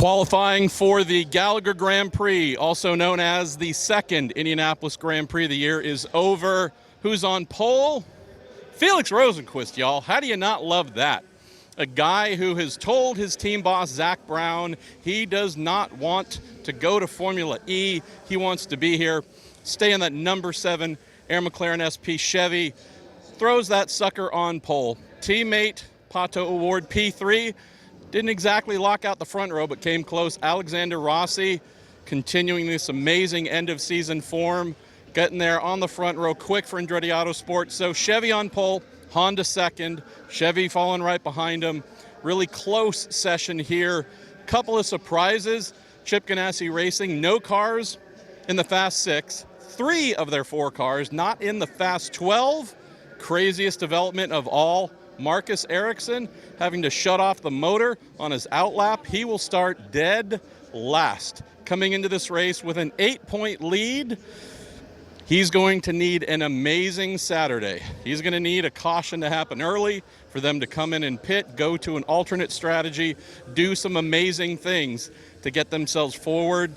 Qualifying for the Gallagher Grand Prix, also known as the second Indianapolis Grand Prix of the year, is over. Who's on pole? Felix Rosenqvist, y'all. How do you not love that? A guy who has told his team boss, Zach Brown, he does not want to go to Formula E. He wants to be here, stay in that number 7 Air McLaren SP Chevy. Throws that sucker on pole. Teammate, Pato Award P3. Didn't exactly lock out the front row, but came close. Alexander Rossi continuing this amazing end-of-season form, getting there on the front row quick for Andretti Autosport. So Chevy on pole, Honda second, Chevy falling right behind him. Really close session here. Couple of surprises. Chip Ganassi Racing, no cars in the Fast 6. 3 of their 4 cars not in the Fast 12. Craziest development of all. Marcus Ericsson having to shut off the motor on his outlap. He will start dead last. Coming into this race with an 8-point lead. He's going to need an amazing Saturday. He's going to need a caution to happen early for them to come in and pit, go to an alternate strategy, do some amazing things to get themselves forward.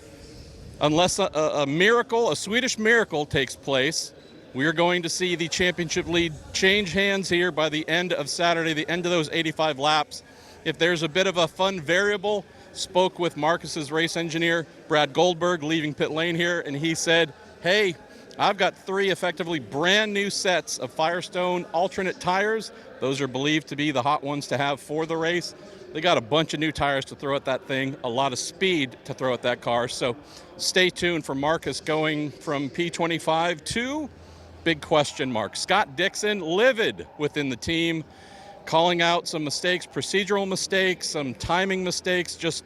Unless a miracle, a Swedish miracle takes place, we are going to see the championship lead change hands here by the end of Saturday, the end of those 85 laps. If there's a bit of a fun variable, spoke with Marcus's race engineer, Brad Goldberg, leaving pit lane here, and he said, hey, I've got 3 effectively brand new sets of Firestone alternate tires. Those are believed to be the hot ones to have for the race. They got a bunch of new tires to throw at that thing, a lot of speed to throw at that car. So stay tuned for Marcus going from P25 to big question mark. Scott Dixon, livid within the team, calling out some mistakes, procedural mistakes, some timing mistakes. Just,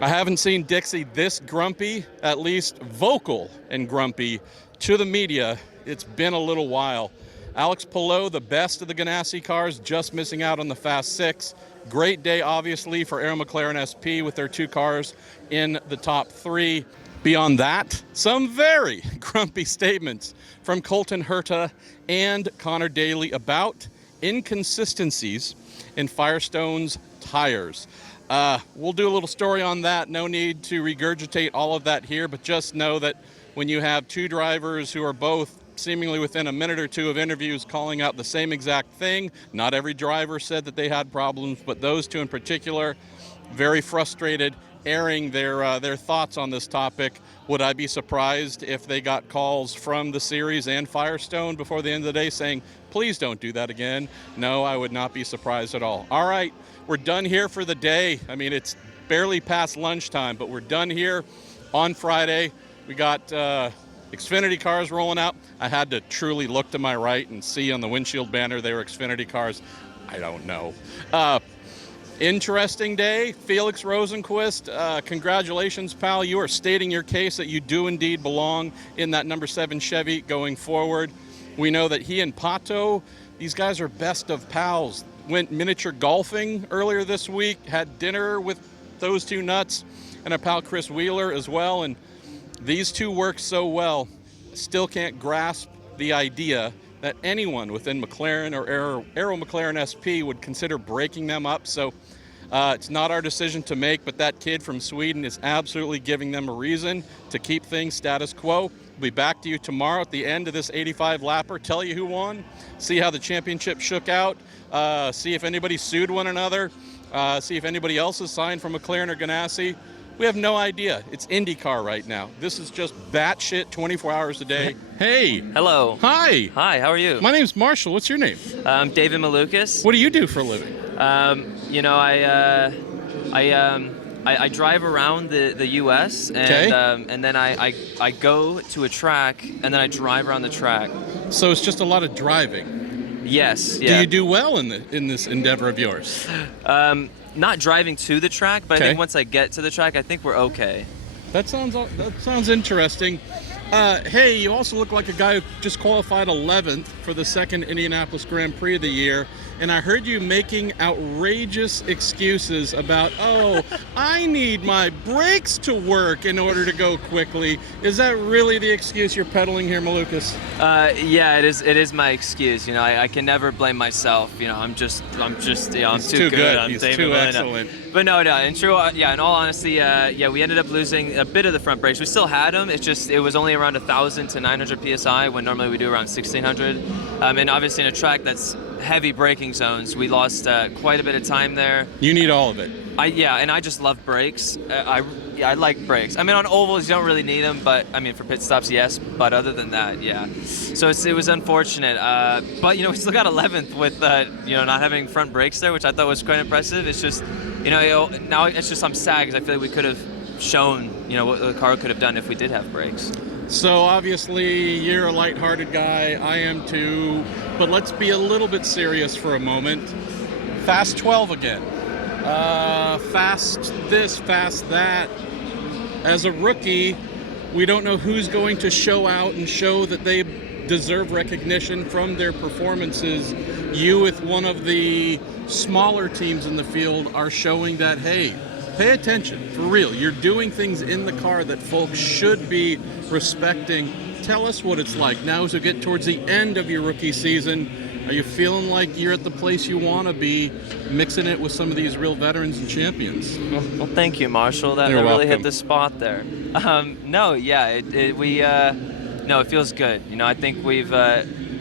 I haven't seen Dixie this grumpy, at least vocal and grumpy to the media. It's been a little while. Alex Palou, the best of the Ganassi cars, just missing out on the Fast 6. Great day, obviously, for Air McLaren SP with their 2 cars in the top 3. Beyond that, some very grumpy statements from Colton Herta and Connor Daly about inconsistencies in Firestone's tires. We'll do a little story on that. No need to regurgitate all of that here, but just know that when you have 2 drivers who are both seemingly within a minute or 2 of interviews calling out the same exact thing, not every driver said that they had problems, but those 2 in particular, very frustrated, airing their thoughts on this topic. Would I be surprised if they got calls from the series and Firestone before the end of the day saying, please don't do that again? No, I would not be surprised at all. All right, we're done here for the day. I mean, it's barely past lunchtime, but we're done here on Friday. We got Xfinity cars rolling out. I had to truly look to my right and see on the windshield banner they were Xfinity cars. I don't know. Interesting day. Felix Rosenqvist, congratulations, pal. You are stating your case that you do indeed belong in that number 7 Chevy going forward. We know that he and Pato, these guys are best of pals. Went miniature golfing earlier this week, had dinner with those 2 nuts and our pal Chris Wheeler as well. And these 2 work so well. Still can't grasp the idea that anyone within McLaren or Aero McLaren SP would consider breaking them up. So it's not our decision to make, but that kid from Sweden is absolutely giving them a reason to keep things status quo. We'll be back to you tomorrow at the end of this 85 lapper, tell you who won, see how the championship shook out, see if anybody sued one another, see if anybody else is signed from McLaren or Ganassi. We have no idea. It's IndyCar right now. This is just batshit 24 hours a day. Hey. Hello. Hi. Hi, how are you? My name's Marshall. What's your name? David Malukas. What do you do for a living? I drive around the U.S. and Okay. And then I go to a track and then I drive around the track. So it's just a lot of driving. Yes. Do Yeah. you do well in this endeavor of yours? Not driving to the track, but Okay. I think once I get to the track, I think we're okay. That sounds interesting. Hey, you also look like a guy who just qualified 11th for the second Indianapolis Grand Prix of the year. and I heard you making outrageous excuses about, oh, I need my brakes to work in order to go quickly. Is that really the excuse you're peddling here, Malukas? Yeah, it is. It is my excuse. You know, I can never blame myself. You know, I'm just, I'm too good. He's too excellent. But no, in true, in all honesty, we ended up losing a bit of the front brakes. We still had them. It's just, it was only around 1,000 to 900 psi when normally we do around 1,600. And obviously in a track that's heavy braking zones, we lost quite a bit of time there. You need all of it. And I just love brakes. I like brakes. I mean, on ovals you don't really need them, but I mean for pit stops, yes. But other than that, yeah. So it was unfortunate. But you know, we still got 11th with not having front brakes there, which I thought was quite impressive. It's just, now it's just I'm sad because I feel like we could have shown what the car could have done if we did have brakes. So obviously you're a lighthearted guy, I am too, but let's be a little bit serious for a moment. Fast 12 again. Fast this, fast that. As a rookie, we don't know who's going to show out and show that they deserve recognition from their performances. You, with one of the smaller teams in the field, are showing that, hey, pay attention, for real. You're doing things in the car that folks should be respecting. Tell us what it's like now as we get towards the end of your rookie season. Are you feeling like you're at the place you want to be, mixing it with some of these real veterans and champions? Well, thank you, Marshall. That really hit the spot there. It feels good. I think we've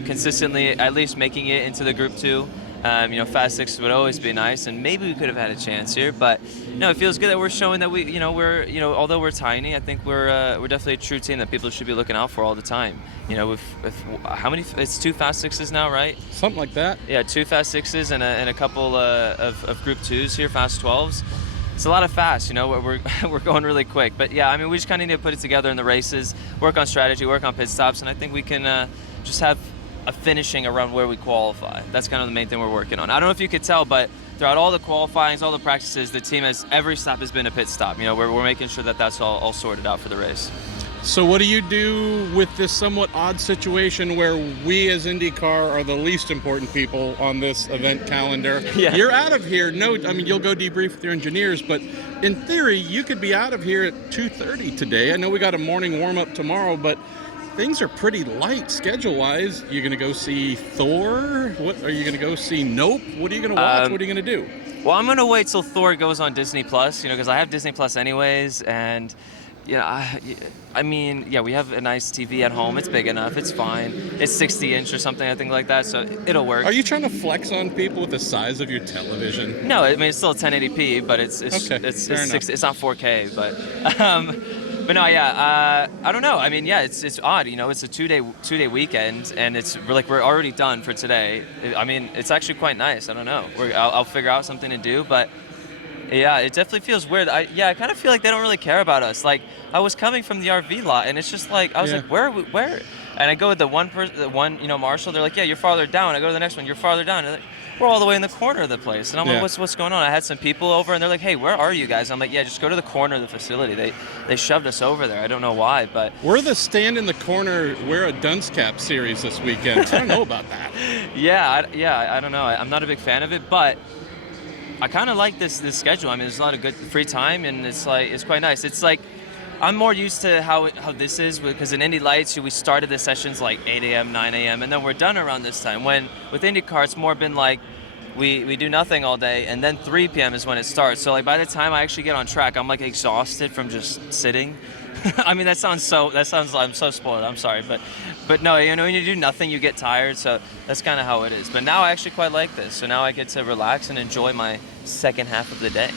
consistently at least making it into the Group 2. Fast 6 would always be nice, and maybe we could have had a chance here. But no, it feels good that we're showing that although we're tiny, I think we're definitely a true team that people should be looking out for all the time. With how many? It's 2 Fast 6s now, right? Something like that. Yeah, 2 Fast 6s and a couple of Group 2s here, Fast 12s. It's a lot of fast, we're going really quick. But yeah, I mean, we just kind of need to put it together in the races, work on strategy, work on pit stops, and I think we can just have a finishing around where we qualify. That's kind of the main thing we're working on. I don't know if you could tell, but throughout all the qualifyings, all the practices, the team every stop has been a pit stop. We're making sure that that's all sorted out for the race. So what do you do with this somewhat odd situation where we as IndyCar are the least important people on this event calendar? Yeah. You're out of here. You'll go debrief with your engineers, but in theory, you could be out of here at 2:30 today. I know we got a morning warm-up tomorrow, but things are pretty light schedule-wise. You're going to go see Thor? What are you going to go see? Nope. What are you going to watch? What are you going to do? Well, I'm going to wait till Thor goes on Disney Plus, because I have Disney Plus anyways, and we have a nice TV at home. It's big enough. It's fine. It's 60-inch or something, I think, like that, so it'll work. Are you trying to flex on people with the size of your television? No, I mean, it's still 1080p, but it's okay, it's it's not 4K, but no, I don't know. I mean, yeah, it's odd. It's a two-day weekend, and it's like we're already done for today. I mean, it's actually quite nice. I don't know. I'll figure out something to do, but yeah, it definitely feels weird. I kind of feel like they don't really care about us. Like, I was coming from the RV lot, and it's just like I was like, where? And I go with the one Marshall. They're like, yeah, you're farther down. I go to the next one, you're farther down. And we're all the way in the corner of the place, and I'm like, what's going on? I had some people over, and they're like, hey, where are you guys? I'm like, yeah, just go to the corner of the facility. They shoved us over there. I don't know why, but we're the stand in the corner, wear a dunce cap series this weekend. I don't know about that. I don't know. I'm not a big fan of it, but I kind of like this schedule. I mean, there's a lot of good free time, and it's quite nice. It's like I'm more used to how this is, because in Indy Lights we started the sessions like 8 a.m., 9 a.m., and then we're done around this time. When with IndyCar, it's more been like we do nothing all day, and then 3 p.m. is when it starts. So like by the time I actually get on track, I'm like exhausted from just sitting. I mean, I'm so spoiled. I'm sorry, but no, when you do nothing, you get tired. So that's kind of how it is. But now I actually quite like this. So now I get to relax and enjoy my second half of the day.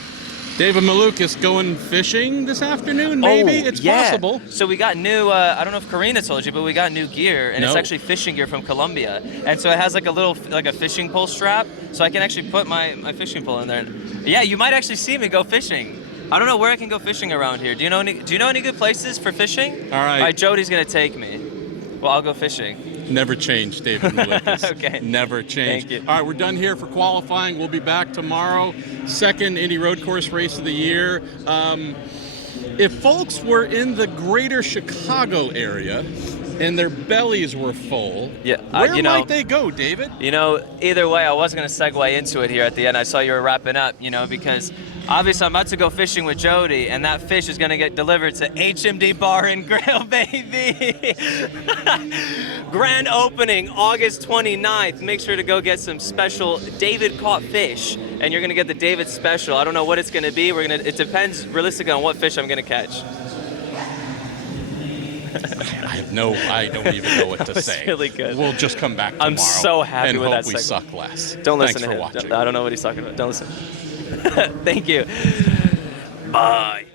David Malukas going fishing this afternoon, maybe? It's possible. So we got new, I don't know if Karina told you, but we got new gear, and it's actually fishing gear from Colombia. And so it has like a fishing pole strap, so I can actually put my fishing pole in there. Yeah, you might actually see me go fishing. I don't know where I can go fishing around here. Do you know any good places for fishing? All right. All right, Jody's going to take me. Well, I'll go fishing. Never change, David Malukas. Okay. Never change. Thank you. All right, we're done here for qualifying. We'll be back tomorrow. Second Indy Road Course race of the year. If folks were in the greater Chicago area, and their bellies were full. Yeah, Where might they go, David? You know, either way, I wasn't going to segue into it here at the end. I saw you were wrapping up, you know, because obviously I'm about to go fishing with Jody, and that fish is going to get delivered to HMD Bar and Grill, baby. Grand opening, August 29th. Make sure to go get some special David caught fish, and you're going to get the David special. I don't know what it's going to be. It depends realistically on what fish I'm going to catch. I don't even know what to say. Really good. We'll just come back tomorrow. I'm so happy with that and hope we segment. suck less. Don't listen Thanks to for him. watching. I don't know what he's talking about. Don't listen. Thank you. Bye.